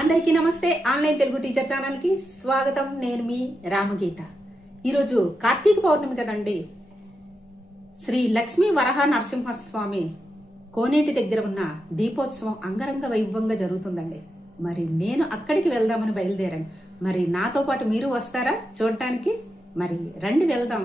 అందరికీ నమస్తే. Online Telugu teacher ఛానల్కి స్వాగతం. నేను మీ రామగీత. ఈరోజు కార్తీక పౌర్ణమి కదండి. శ్రీ లక్ష్మీ వరహ నరసింహస్వామి కోనేటి దగ్గర ఉన్న దీపోత్సవం అంగరంగ వైభవంగా జరుగుతుందండి. మరి నేను అక్కడికి వెళ్దామని బయలుదేరాను. మరి నాతో పాటు మీరు వస్తారా చూడటానికి? మరి రండి వెళ్దాం.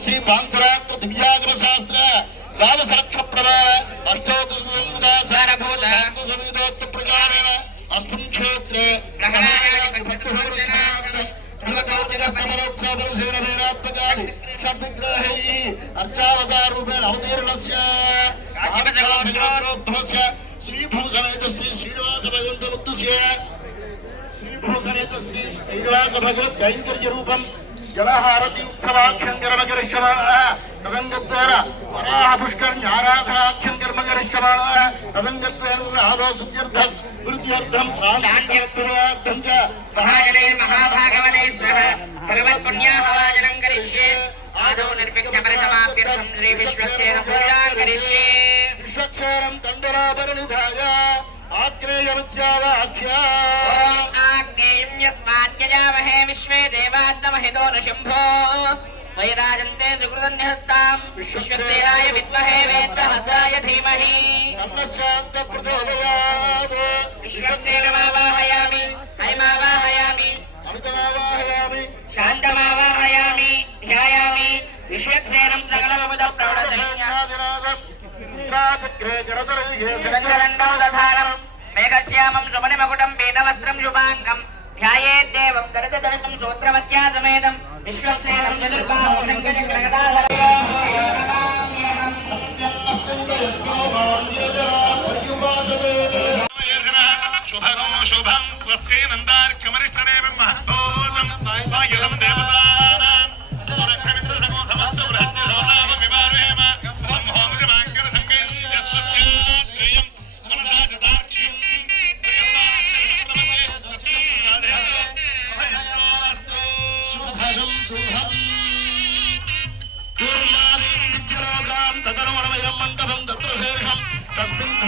శ్రీ పాంతురాత్ర దివ్యాగ్ర శాస్త్ర ద్వాదశ లక్ష ప్రమాణ సారభూత. అష్టోత్తర ప్రకారేణ అస్మిన్ క్షేత్రే భక్తిసమరోత్సవపరశీలమేనాత్మకాలి షడ్విగ్రహై అర్చావతారూపేణ అవతీర్ణస్య శ్రీభూషణేత శ్రీ శ్రీనివాస భగవంత ముద్దుస్య శ్రీభూషణేత శ్రీ శ్రీనివాస కైంకర్య రూపం జలహారతి ఉత్సవాఖ్యం కర్మకరిష్యమాణ తదంగద్వారా వరాహ పుష్కర్ణ్య ఆరాధనాఖ్యం కర్మ కరిష్యమాణ తదంగద్వారా ఆదోసుర్థం వృద్ధ్యర్థం స్వానార్థం చ మహాజనై మహాభాగవనైశ్వర సర్వపుణ్యాహవాజనం కరిష్యే ఆదౌ నిర్మిక్త పరిసమాప్తిర్థం శ్రీ విశ్వక్సేన పూజాన్ కరిష్యే విశ్వక్సేనం దండరాపరినిధాయ ఆగ్నేయ విద్యావాఖ్యా ఆగ్నేయం యస్మాత్యజామహే విశ్వే శంభో वैराजन्ते सुकृतं निहत्तां विश्वसेनाय विद्महे वेत्रहस्ताय धीमहि अन्नशान्तप्रचोदयात् विश्वसेनमावाहयामि हयमावाहयामि अमृतमावाहयामि शान्तमावाहयामि ध्यायामि विश्वक्सेनं सकलमपद प्राणसैन्यादिराजक्रदण्डो दधानं मेघश्यामं सुमणिमकुटं पीतवस्त्रं शुभाङ्गं ध्यायेद्देवं गरुददलितं सूत्रवत्या समेतम् విశ్వసేనం ఎదుర్కొన్నాము వెంకట కనకదాల శుభం స్వస్తి నందార్కమరిష్టనే బ్రహ్మ దేవ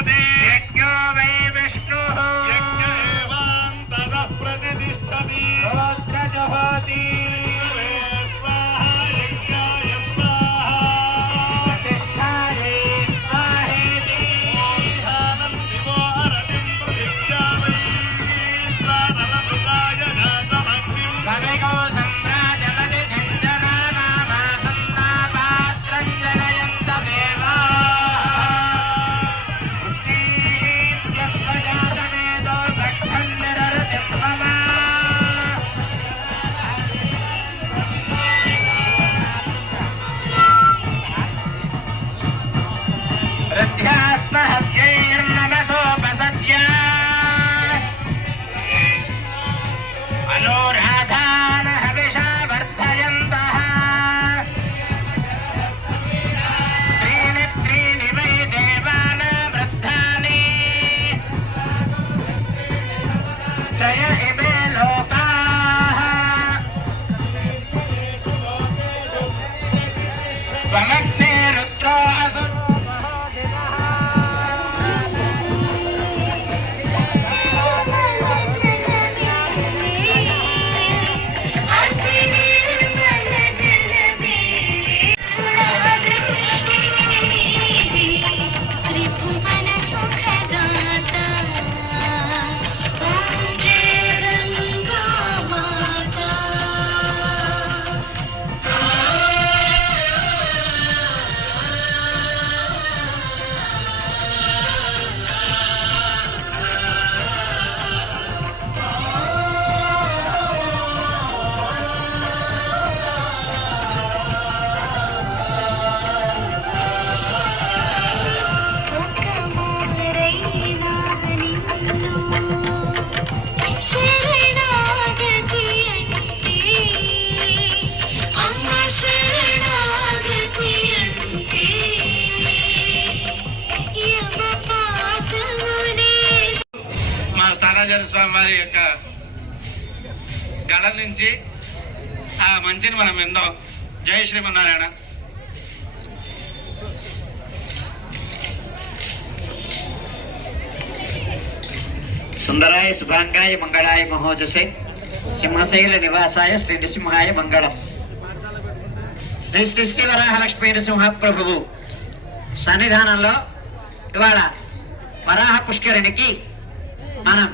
Everybody! రామానుజాచార్య వారి యొక్క గళ నుంచి ఆ మంచిని మనం విందాం. జై శ్రీమన్నారాయణ. సుందరాయ శుభాంగాయ మంగళాయ మహోజసే. సింహశైల నివాసాయ శ్రీ నృసింహాయ మంగళం. శ్రీ శ్రీ శ్రీ వరాహలక్ష్మీ నృసింహ ప్రభువు సన్నిధానంలో ఇవాళ వరాహ పుష్కరిణికి మనం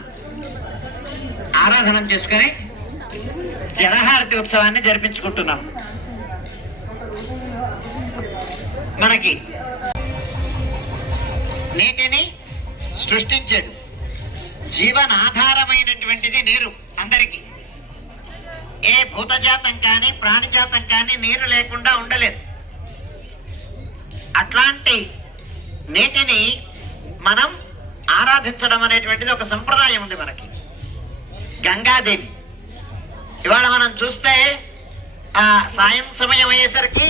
ఆరాధన చేసుకుని జలహారతి ఉత్సవాన్ని జరిపించుకుంటున్నాం. మనకి నీటిని సృష్టించాడు జీవనాధారమైనటువంటిది నీరు అందరికీ. ఏ భూతజాతం కానీ ప్రాణిజాతం కానీ నీరు లేకుండా ఉండలేదు. అట్లాంటి నీటిని మనం ఆరాధించడం అనేటువంటిది ఒక సంప్రదాయం ఉంది మనకి. గంగాదేవి. ఇవాళ మనం చూస్తే ఆ సాయం సమయం అయ్యేసరికి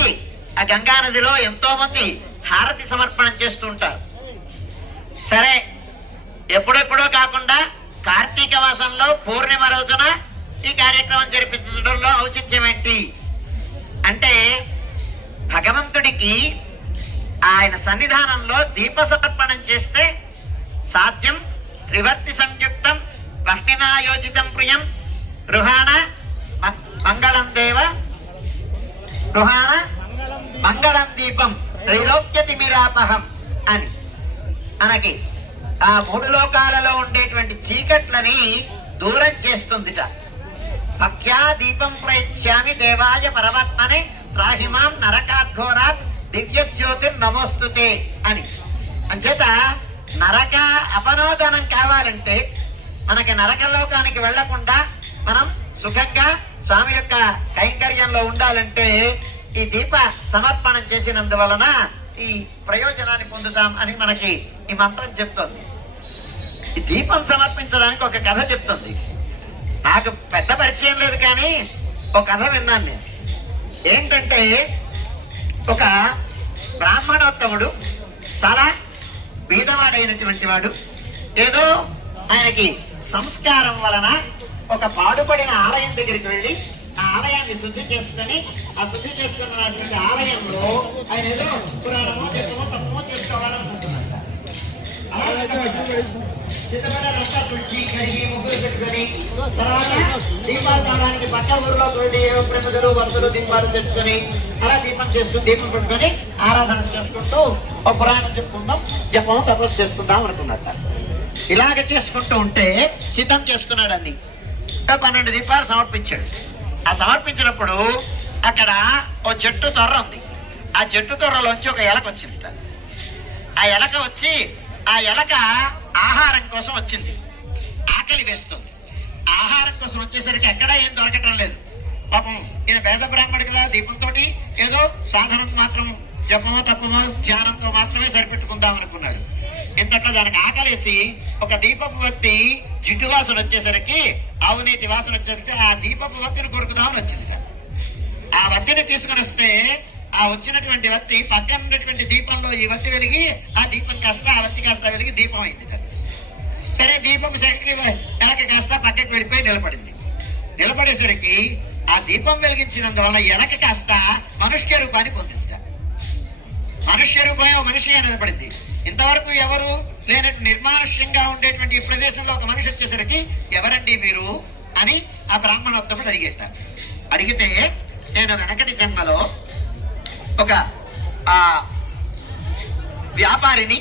ఆ గంగా నదిలో ఎంతో మంది హారతి సమర్పణం చేస్తుంటారు. సరే ఎప్పుడెప్పుడో కాకుండా కార్తీక మాసంలో పూర్ణిమ రోజున ఈ కార్యక్రమం జరిపించడంలో ఔచిత్యం ఏంటి అంటే భగవంతుడికి ఆయన సన్నిధానంలో దీప సమర్పణం చేస్తే సాధ్యం త్రివర్తి సంయుక్తం వహ్నినాయోజితం ప్రియం. రుహాణ మంగళం దేవ. రుహాణ మంగళం దీపం. త్రైలోక్యతిమిరాపహం అని. మనకి ఆ మూడు లోకాలలో ఉండేటువంటి చీకట్లని దూరం చేస్తుందిట. భక్త్యా దీపం ప్రయత్స్యామి దేవాయ పరమాత్మనే త్రాహిమాం నరకాఘోరాత్ దివ్య జ్యోతిర్ నమోస్తుతే అని. అంచేత నరక అపనోదనం కావాలంటే మనకి నరకలోకానికి వెళ్ళకుండా మనం సుఖంగా స్వామి యొక్క కైంకర్యంలో ఉండాలంటే ఈ దీప సమర్పణం చేసినందువలన ఈ ప్రయోజనాన్ని పొందుతాం అని మనకి ఈ మంత్రం చెప్తోంది. ఈ దీపం సమర్పించడానికి ఒక కథ చెప్తుంది. నాకు పెద్ద పరిచయం లేదు కానీ ఒక కథ విన్నాను నేను. ఏంటంటే ఒక బ్రాహ్మణోత్తముడు చాలా బీదవాడైనటువంటి వాడు ఏదో ఆయనకి సంస్కారం వలన ఒక పాడుపడిన ఆలయం దగ్గరికి వెళ్ళి ఆ ఆలయాన్ని శుద్ధి చేసుకొని ఆ శుద్ధి చేసుకున్నటువంటి ఆలయంలో ఆయన ఏదో పురాణమో చెప్పమో తప్పమో చేసుకోవాలనుకుంటున్నాడు. సిద్ధపడాలంతా తుడిచి కడిగి ముగ్గురు పెట్టుకొని తర్వాత దీపాలు కావడానికి పక్క ఊరిలో వెళ్ళి ప్రజలు వరుసలు దీపాలు తెచ్చుకొని అలా దీపం చేసుకుని దీపం పెట్టుకొని ఆరాధన చేసుకుంటూ ఒక పురాణం చెప్పుకుందాం జపం తపస్సు చేసుకుందాం అనుకున్నట్టు. ఇలాగ చేసుకుంటూ ఉంటే సిద్ధం చేసుకున్నాడు అన్ని పన్నెండు దీపాలు సమర్పించాడు. ఆ సమర్పించినప్పుడు అక్కడ ఓ చెట్టు తొర్ర ఉంది. ఆ చెట్టు తొర్రలోంచి ఒక ఎలక వచ్చింది. ఆ ఎలక వచ్చి ఆ ఎలక ఆహారం కోసం వచ్చింది. ఆకలి వేస్తుంది. ఆహారం కోసం వచ్చేసరికి ఎక్కడా ఏం దొరకటం లేదు. పాపం ఈయన పేద బ్రాహ్మడు కదా దీపంతో ఏదో సాధనం మాత్రం జపమో తప్పమో ధ్యానంతో మాత్రమే సరిపెట్టుకుందాం అనుకున్నాడు. ఇంతట్లో దానికి ఆకలేసి ఒక దీపపు వత్తి జిడ్డు వాసన వచ్చేసరికి అవినీతి వాసన వచ్చేసరికి ఆ దీపపు వత్తిని కొరుకుదామని వచ్చింది ఆ వత్తిని తీసుకుని వస్తే ఆ వచ్చినటువంటి వత్తి పక్కన ఉన్నటువంటి దీపంలో ఈ వత్తి వెలిగి ఆ దీపం కాస్త ఆ వత్తి కాస్త వెలిగి దీపం అయింది సరే దీపం శక్తి వెనక కాస్త పక్కకి వెళ్ళిపోయి నిలబడింది. నిలబడేసరికి ఆ దీపం వెలిగించినందువల్ల వెనక కాస్త మనుష్య రూపాన్ని పొందింది మనుష్య రూపం ఓ మనిషిగా నిలబడింది. ఇంతవరకు ఎవరు లేనట్టు నిర్మానుష్యంగా ఉండేటువంటి ఈ ప్రదేశంలో ఒక మనిషి వచ్చేసరికి ఎవరండి మీరు అని ఆ బ్రాహ్మణోత్తముడు అడిగేట. అడిగితే నేను వెనకటి జన్మలో ఒక ఆ వ్యాపారిని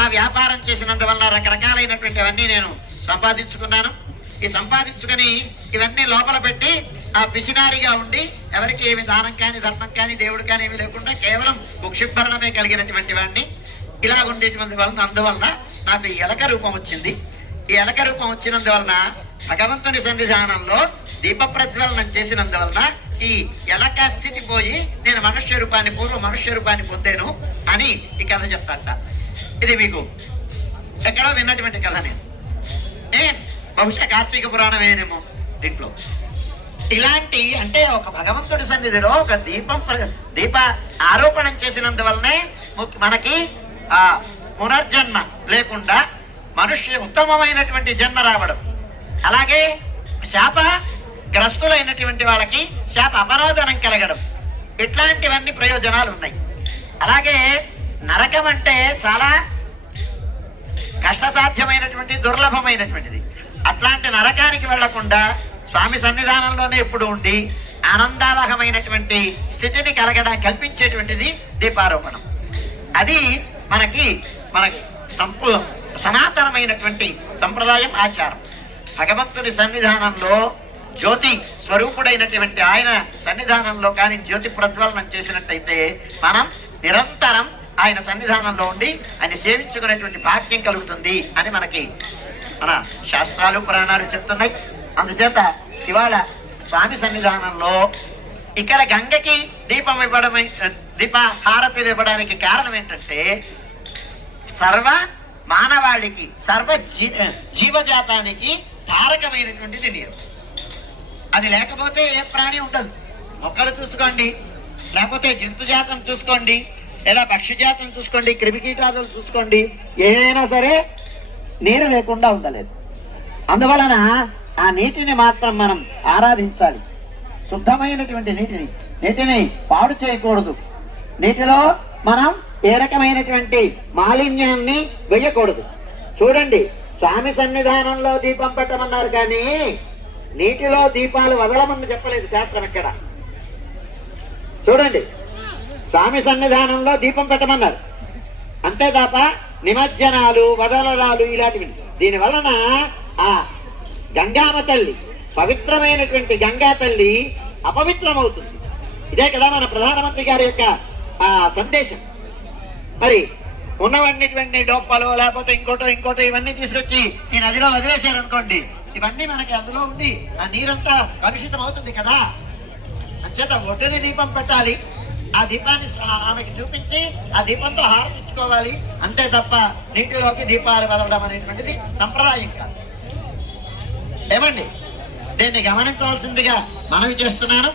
ఆ వ్యాపారం చేసినందువల్ల రకరకాలైనటువంటివన్నీ నేను సంపాదించుకున్నాను. ఈ సంపాదించుకొని ఇవన్నీ లోపల పెట్టి ఆ పిసినారిగా ఉండి ఎవరికి ఏమి దానం కానీ ధర్మం కానీ దేవుడు కానీ ఏమి లేకుండా కేవలం కుక్షిభరణమే కలిగినటువంటి వాడిని ఇలా ఉండేటువంటి వలన అందువలన నాకు ఈ ఎలక రూపం వచ్చింది. ఈ ఎలక రూపం వచ్చినందువలన భగవంతుని సన్నిధానంలో దీప ప్రజ్వలనం చేసినందువలన ఈ ఎలక స్థితి పోయి నేను మనుష్య రూపాన్ని పూర్వ మనుష్య రూపాన్ని పొందాను అని ఈ కథ చెప్తాట. ఇది మీకు ఎక్కడో విన్నటువంటి కథ నేను. ఏ? బహుశా కార్తీక పురాణమేనేమో దీంట్లో. ఇలాంటి అంటే ఒక భగవంతుడి సన్నిధిలో ఒక దీపం దీప ఆరోపణం చేసినందువల్లనే ము- మనకి ఆ పునర్జన్మ లేకుండా మనుష్య ఉత్తమమైనటువంటి జన్మ రావడం. అలాగే శాప గ్రస్తులైనటువంటి వాళ్ళకి శాప అపనోదనం కలగడం. ఇట్లాంటివన్నీ ప్రయోజనాలు ఉన్నాయి అలాగే నరకం అంటే చాలా కష్టసాధ్యమైనటువంటి దుర్లభమైనటువంటిది. అట్లాంటి నరకానికి వెళ్ళకుండా స్వామి సన్నిధానంలోనే ఎప్పుడు ఉండి ఆనందావహమైనటువంటి స్థితిని కలగడం కల్పించేటువంటిది దీపారోపణం. అది మనకి మనకి సంపు సనాతనమైనటువంటి సంప్రదాయం ఆచారం. భగవంతుని సన్నిధానంలో జ్యోతి స్వరూపుడైనటువంటి ఆయన సన్నిధానంలో కానీ జ్యోతి ప్రజ్వలనం చేసినట్టయితే మనం నిరంతరం ఆయన సన్నిధానంలో ఉండి ఆయన సేవించుకునేటువంటి భాగ్యం కలుగుతుంది అని మనకి మన శాస్త్రాలు పురాణాలు చెప్తున్నాయి. అందుచేత ఇవాళ స్వామి సన్నిధానంలో ఇక్కడ గంగకి దీపం ఇవ్వడం దీప హారతి ఇవ్వడానికి కారణం ఏంటంటే సర్వ మానవాళికి సర్వ జీ జీవజాతానికి తారకమైనటువంటిది నీరు. అది లేకపోతే ఏ ప్రాణి ఉండదు. మొక్కలు చూసుకోండి లేకపోతే జంతు జాతం చూసుకోండి లేదా పక్షి జాతం చూసుకోండి క్రిమికీటాదులు చూసుకోండి ఏదైనా సరే నీరు లేకుండా ఉండలేదు. అందువలన ఆ నీటిని మాత్రం మనం ఆరాధించాలి. శుద్ధమైనటువంటి నీటిని నీటిని పాడు చేయకూడదు. నీటిలో మనం ఏ రకమైనటువంటి మాలిన్యాన్ని వేయకూడదు చూడండి స్వామి సన్నిధానంలో దీపం పెట్టమన్నారు కానీ నీటిలో దీపాలు వదలమని చెప్పలేదు శాస్త్రం ఇక్కడ చూడండి స్వామి సన్నిధానంలో దీపం పెట్టమన్నారు. అంతే తప్ప నిమజ్జనాలు వదలరాలు ఇలాంటివి. దీని వలన ఆ గంగామ తల్లి పవిత్రమైనటువంటి గంగా తల్లి అపవిత్రమవుతుంది. ఇదే కదా మన ప్రధానమంత్రి గారి యొక్క ఆ సందేశం. మరి ఉన్నవన్నిటువంటి డొప్పలు లేకపోతే ఇంకోటో ఇంకోటో ఇవన్నీ తీసుకొచ్చి ఈ నదిలో వదిలేశారు అనుకోండి ఇవన్నీ మనకి అందులో ఉండి ఆ నీరంతా కలుషితం అవుతుంది కదా. అంచేత ఒడ్డుని దీపం పెట్టాలి. ఆ దీపాన్ని ఆమెకి చూపించి ఆ దీపంతో హారతించుకోవాలి అంతే తప్ప నీటిలోకి దీపాలు వదలడం అనేటువంటిది సంప్రదాయం కాదు. ఏమండి? దీన్ని గమనించవలసిందిగా మనవి చేస్తున్నాను.